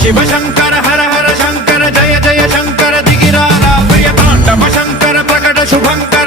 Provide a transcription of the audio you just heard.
शिव शंकर हर हर शंकर जय जय शंकर दिगिरारा प्रिय तांडव शंकर प्रकट शुभंकर